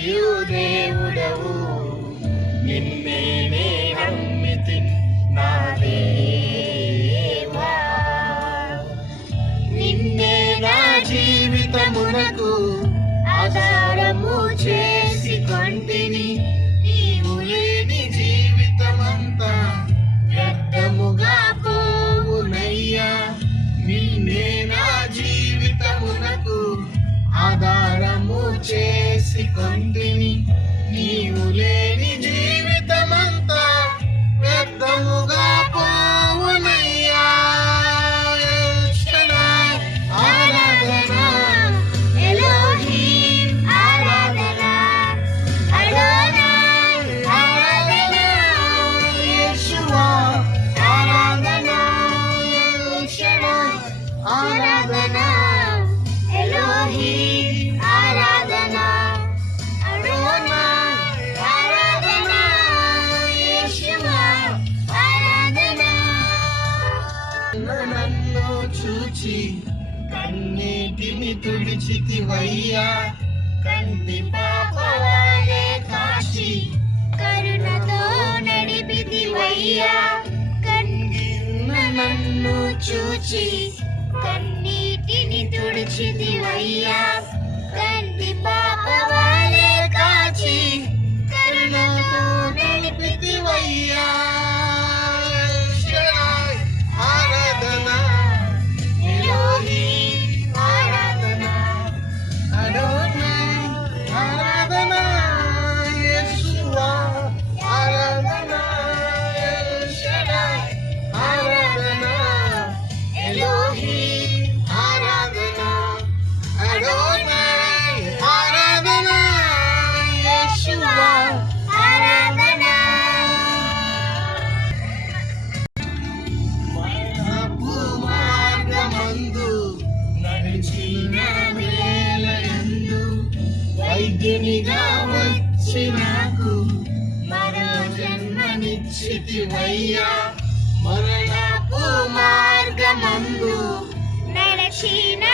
చేయు దేవుడవు, నిన్నే నే నమ్మితిని నా దేవా. నిన్నే నా జీవితమునకు ఆధారము చేసి కొంటిని, నీవు లేని జీవితమంతా వ్యర్థముగా పోవునయ్యా. నిన్నే నా జీవితమునకు ఆధారము చేసి కొంటిని, నీవు లేని జీవితమంతా వ్యర్థముగా పోవునయ్యా. ఆరాధన ఎలోహీం, ఆరాధన అడోనాయ్, ఆరాధన యేషువా, ఆరాధన ఎల్షడాయ్, ఆరాధన ఎలోహీం, ఆరాధన అడోనాయ్, ఆరాధన యేషువా, ఆరాధన. నన్ను చూచి కన్నీటిని తుడిచితివయ్యా, కంటి పాపవాలే కాచి కరుణతో నడిపితివయ్యా. నన్ను చూచి కన్నీటిని తుడిచితివయ్యా, కంటి పాపవాలే కాచి కరుణతో నడిపితివయ్యా. ఆరాధన ఎలోహీం, ఆరాధన అడోనాయ్, ఆరాధన యేషువా, ఆరాధన ఎల్షడాయ్, ఆరాధన ఎలోహీం, ఆరాధన అడోనాయ్, ఆరాధన యేషువా, ఆరాధన. మార్గమందు నడిచిన వేళయందు వైద్యునిగా వచ్చి నాకు మరో జన్మనిచ్చితివయ్యా. మరణపు మార్గమందు నడిచిన